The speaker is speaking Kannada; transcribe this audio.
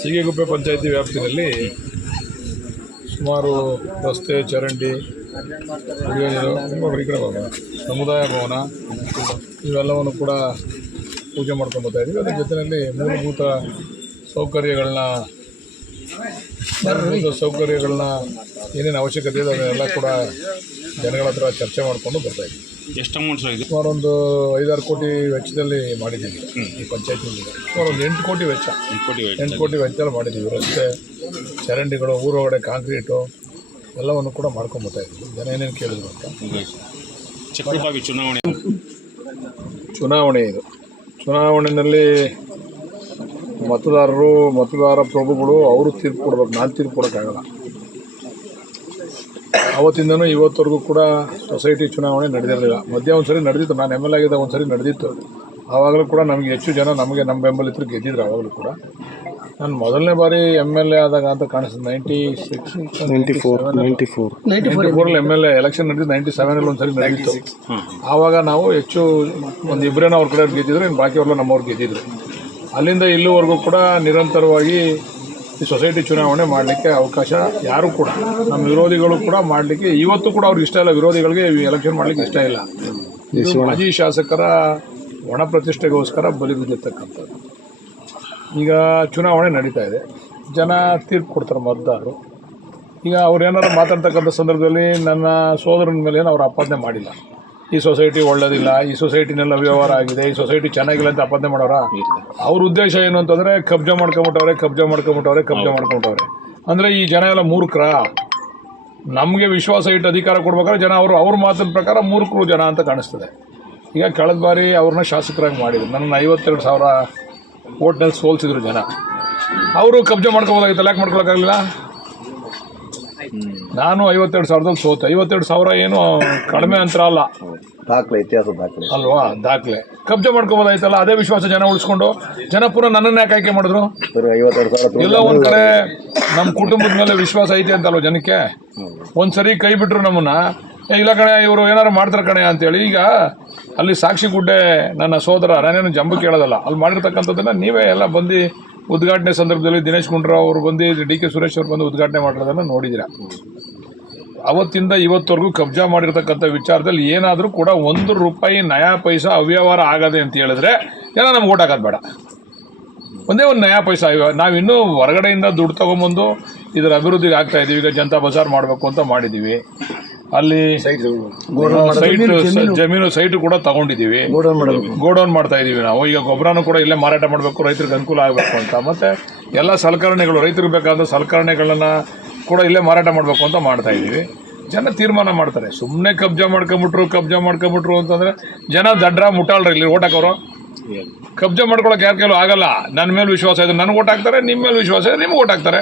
ಸೀಗೆಗುಪ್ಪೆ ಪಂಚಾಯಿತಿ ವ್ಯಾಪ್ತಿಯಲ್ಲಿ ಸುಮಾರು ರಸ್ತೆ, ಚರಂಡಿ, ಕುಡಿಯೋ ನೀರು, ಸಮುದಾಯ ಭವನ ಇವೆಲ್ಲವನ್ನು ಕೂಡ ಪೂಜೆ ಮಾಡ್ಕೊಂಡು ಬರ್ತಾ ಇದ್ದೀವಿ. ಅದರ ಜೊತೆಯಲ್ಲಿ ಮೂಲಭೂತ ಸೌಕರ್ಯಗಳನ್ನ ಏನೇನು ಅವಶ್ಯಕತೆ ಇದೆ ಅದನ್ನೆಲ್ಲ ಕೂಡ ಜನಗಳ ಹತ್ರ ಚರ್ಚೆ ಮಾಡಿಕೊಂಡು ಬರ್ತಾ ಇದ್ದೀವಿ. ಎಷ್ಟು ಅಮೌಂಟ್ ಆಗಿದೆ? ಸುಮಾರು ಒಂದು 5-6 ಕೋಟಿ ವೆಚ್ಚದಲ್ಲಿ ಮಾಡಿದ್ದೀವಿ. ಈ ಪಂಚಾಯತಿನಲ್ಲಿ ಸುಮಾರು ಒಂದು 8 ಕೋಟಿ ವೆಚ್ಚ 8 ಕೋಟಿ ವೆಚ್ಚದಲ್ಲಿ ಮಾಡಿದ್ದೀವಿ. ರಸ್ತೆ, ಚರಂಡಿಗಳು, ಊರೊಳಗಡೆ ಕಾಂಕ್ರೀಟು ಎಲ್ಲವನ್ನು ಕೂಡ ಮಾಡ್ಕೊಂಡ್ಬರ್ತಾ ಇದ್ದೀವಿ. ಜನ ಏನೇನು ಕೇಳಿದ್ರು ಅಂತ. ಚಕ್ರಪಾವಿ ಚುನಾವಣೆ ಇದು. ಚುನಾವಣೆಯಲ್ಲಿ ಮತದಾರ ಪ್ರಭುಗಳು ಅವರು ತೀರ್ಪು ಕೊಡ್ಬೇಕು, ನಾನು ತೀರ್ಪು ಕೊಡೋಕ್ಕಾಗಲ್ಲ. ಅವತ್ತಿಂದನೂ ಇವತ್ತವರೆಗೂ ಕೂಡ ಸೊಸೈಟಿ ಚುನಾವಣೆ ನಡೆದಿರಲಿಲ್ಲ. ಮಧ್ಯ ಒಂದು ಸರಿ ನಡೆದಿತ್ತು, ನಾನು ಎಮ್ ಎಲ್ ಎ ಆಗಿದ್ದಾಗ ಒಂದು ಸರಿ ನಡೆದಿತ್ತು. ಆವಾಗಲೂ ಕೂಡ ನಮಗೆ ಹೆಚ್ಚು ಜನ ನಮ್ಮ ಬೆಂಬಲಿತರು ಗೆದ್ದಿದ್ರು. ಆವಾಗಲೂ ಕೂಡ ನಾನು ಮೊದಲನೇ ಬಾರಿ ಎಮ್ ಎಲ್ ಎ ಆದಾಗ ಅಂತ ಕಾಣಿಸ್ತದೆ 94 ಎಮ್ ಎಲ್ ಎ ಎಲೆಕ್ಷನ್ ನಡೆದಿದ್ದು. 97 ಒಂದು ಸರಿ ನಡೆದಿತ್ತು. ಆವಾಗ ನಾವು ಹೆಚ್ಚು ಒಂದು ಇಬ್ಬರೇನೋ ಅವ್ರ ಕಡೆ ಗೆದ್ದಿದ್ರು, ಇನ್ನು ಬಾಕಿಯವ್ರೆಲ್ಲ ನಮ್ಮವ್ರು ಗೆದ್ದಿದ್ರು. ಅಲ್ಲಿಂದ ಇಲ್ಲಿವರೆಗೂ ಕೂಡ ನಿರಂತರವಾಗಿ ಈ ಸೊಸೈಟಿ ಚುನಾವಣೆ ಮಾಡಲಿಕ್ಕೆ ಅವಕಾಶ ಯಾರೂ ಕೂಡ, ನಮ್ಮ ವಿರೋಧಿಗಳು ಕೂಡ ಮಾಡಲಿಕ್ಕೆ ಇವತ್ತು ಕೂಡ ಅವ್ರಿಗೆ ಇಷ್ಟ ಇಲ್ಲ. ವಿರೋಧಿಗಳಿಗೆ ಎಲೆಕ್ಷನ್ ಮಾಡಲಿಕ್ಕೆ ಇಷ್ಟ ಇಲ್ಲ. ಮಾಜಿ ಶಾಸಕರ ಒಣ ಪ್ರತಿಷ್ಠೆಗೋಸ್ಕರ ಬಲಿ ಬಿದ್ದಿರ್ತಕ್ಕಂಥದ್ದು. ಈಗ ಚುನಾವಣೆ ನಡೀತಾ ಇದೆ, ಜನ ತೀರ್ಪು ಕೊಡ್ತಾರೆ ಮತದಾರರು. ಈಗ ಅವ್ರು ಏನಾರು ಮಾತಾಡ್ತಕ್ಕಂಥ ಸಂದರ್ಭದಲ್ಲಿ ನನ್ನ ಸೋದರನ ಮೇಲೆ ಏನು ಅವ್ರು ಆಪಾದನೆ ಮಾಡಿಲ್ಲ. ಈ ಸೊಸೈಟಿ ಒಳ್ಳೇದಿಲ್ಲ, ಈ ಸೊಸೈಟಿನೆಲ್ಲ ವ್ಯವಹಾರ ಆಗಿದೆ, ಈ ಸೊಸೈಟಿ ಚೆನ್ನಾಗಿಲ್ಲ ಅಂತ ಆಪಾದನೆ ಮಾಡೋರ. ಅವ್ರ ಉದ್ದೇಶ ಏನು ಅಂತಂದರೆ ಕಬ್ಜಾ ಮಾಡ್ಕೊಂಬಿಟ್ಟವ್ರೆ. ಅಂದರೆ ಈ ಜನ ಎಲ್ಲ ಮೂರ್ಖರ. ನಮಗೆ ವಿಶ್ವಾಸ ಇಟ್ಟು ಅಧಿಕಾರ ಕೊಡ್ಬೇಕಾದ್ರೆ ಜನ ಅವ್ರ ಮಾತಿನ ಪ್ರಕಾರ ಮೂರ್ಖರು ಜನ ಅಂತ ಕಾಣಿಸ್ತದೆ. ಈಗ ಕಳೆದ ಬಾರಿ ಅವ್ರನ್ನ ಶಾಸಕರಾಗಿ ಮಾಡಿದ್ರು. ನನ್ನ 52,000 ಓಟ್ನಲ್ಲಿ ಸೋಲ್ಸಿದ್ರು ಜನ. ಅವರು ಕಬ್ಜಾ ಮಾಡ್ಕೋಬೋದಾಗಿತ್ತಲ್ಲ, ಯಾಕೆ ಮಾಡ್ಕೊಳಕ್ಕಾಗಲಿಲ್ಲ? ನಾನು 52,000ದಲ್ಲಿ ಸೋತೆ. 52,000 ಏನು ಕಡಿಮೆ ಅಂತರ ಅಲ್ಲ, ದಾಖಲೆ, ಇತಿಹಾಸ ದಾಖಲೆ ಅಲ್ವಾ? ದಾಖಲೆ. ಕಬ್ಜಾ ಮಾಡ್ಕೋಬೋದಾಯ್ತಲ್ಲ. ಅದೇ ವಿಶ್ವಾಸ ಜನ ಉಳಿಸ್ಕೊಂಡು ಜನ ಪೂರ ನನ್ನನ್ನು ಯಾಕೆ ಆಯ್ಕೆ ಮಾಡಿದ್ರು? 52,000 ಎಲ್ಲ ಒಂದು ಕಡೆ ನಮ್ಮ ಕುಟುಂಬದ ಮೇಲೆ ವಿಶ್ವಾಸ ಐತೆ ಅಂತಲ್ವ ಜನಕ್ಕೆ. ಒಂದ್ಸರಿ ಕೈ ಬಿಟ್ಟರು ನಮ್ಮನ್ನ, ಇಲ್ಲ ಕಣೆ ಇವರು ಏನಾರು ಮಾಡ್ತಾರೆ ಕಣೆ ಅಂತೇಳಿ. ಈಗ ಅಲ್ಲಿ ಸಾಕ್ಷಿ ಗುಡ್ಡೆ ನನ್ನ ಸೋದರ, ನಾನೇನು ಜಂಬಕ್ಕೆ ಕೇಳೋದಲ್ಲ, ಅಲ್ಲಿ ಮಾಡಿರ್ತಕ್ಕಂಥದ್ದನ್ನು ನೀವೇ ಎಲ್ಲ ಬಂದು ಉದ್ಘಾಟನೆ ಸಂದರ್ಭದಲ್ಲಿ ದಿನೇಶ್ ಗುಂಡೂರಾವ್ ಅವರು ಬಂದು, ಡಿ ಕೆ ಸುರೇಶ್ ಅವರು ಬಂದು ಉದ್ಘಾಟನೆ ಮಾಡಿರೋದನ್ನು ನೋಡಿದಿರ. ಅವತ್ತಿಂದ ಇವತ್ತವರೆಗೂ ಕಬ್ಜಾ ಮಾಡಿರ್ತಕ್ಕಂಥ ವಿಚಾರದಲ್ಲಿ ಏನಾದರೂ ಕೂಡ ₹1 ನಯಾ ಪೈಸಾ ಅವ್ಯವಹಾರ ಆಗದೆ ಅಂತ ಹೇಳಿದ್ರೆ ಏನೋ ನಮ್ಗೆ ಓಟ್ ಹಾಕೋದು ಬೇಡ. ಒಂದೇ ಒಂದು ನಯಾ ಪೈಸಾ ನಾವಿನ್ನೂ ಹೊರಗಡೆಯಿಂದ ದುಡ್ಡು ತೊಗೊಂಬಂದು ಇದರ ಅಭಿವೃದ್ಧಿಗೆ ಆಗ್ತಾ ಇದ್ದೀವಿ. ಈಗ ಜನತಾ ಬಜಾರ್ ಮಾಡಬೇಕು ಅಂತ ಮಾಡಿದ್ದೀವಿ. ಅಲ್ಲಿ ಜಮೀನು ಸೈಟು ಕೂಡ ತಗೊಂಡಿದ್ದೀವಿ, ಗೋಡೌನ್ ಮಾಡ್ತಾ ಇದ್ದೀವಿ ನಾವು. ಈಗ ಗೊಬ್ಬರನೂ ಕೂಡ ಇಲ್ಲೇ ಮಾರಾಟ ಮಾಡಬೇಕು, ರೈತರಿಗೆ ಅನುಕೂಲ ಆಗಬೇಕು ಅಂತ. ಮತ್ತು ಎಲ್ಲ ಸಲಕರಣೆಗಳು, ರೈತರಿಗೆ ಬೇಕಾದ ಸಲಕರಣೆಗಳನ್ನು ಕೂಡ ಇಲ್ಲೇ ಮಾರಾಟ ಮಾಡಬೇಕು ಅಂತ ಮಾಡ್ತಾ ಇದ್ದೀವಿ. ಜನ ತೀರ್ಮಾನ ಮಾಡ್ತಾರೆ. ಸುಮ್ಮನೆ ಕಬ್ಜಾ ಮಾಡ್ಕೊಂಬಿಟ್ರು ಅಂತಂದರೆ ಜನ ದಡ್ರ ಮುಟ್ಟಾಳ್ರಿ ಇಲ್ಲಿ ಓಟ್ ಹಾಕೋರು. ಕಬ್ಜಾ ಮಾಡ್ಕೊಳಕ್ಕೆ ಯಾರ ಕೈಲೂ ಆಗಲ್ಲ. ನನ್ನ ಮೇಲೆ ವಿಶ್ವಾಸ ಇದೆ, ನನಗೆ ಓಟ್ ಹಾಕ್ತಾರೆ. ನಿಮ್ಮ ಮೇಲೆ ವಿಶ್ವಾಸ ಇದೆ, ನಿಮ್ಗೆ ಓಟ್ ಹಾಕ್ತಾರೆ.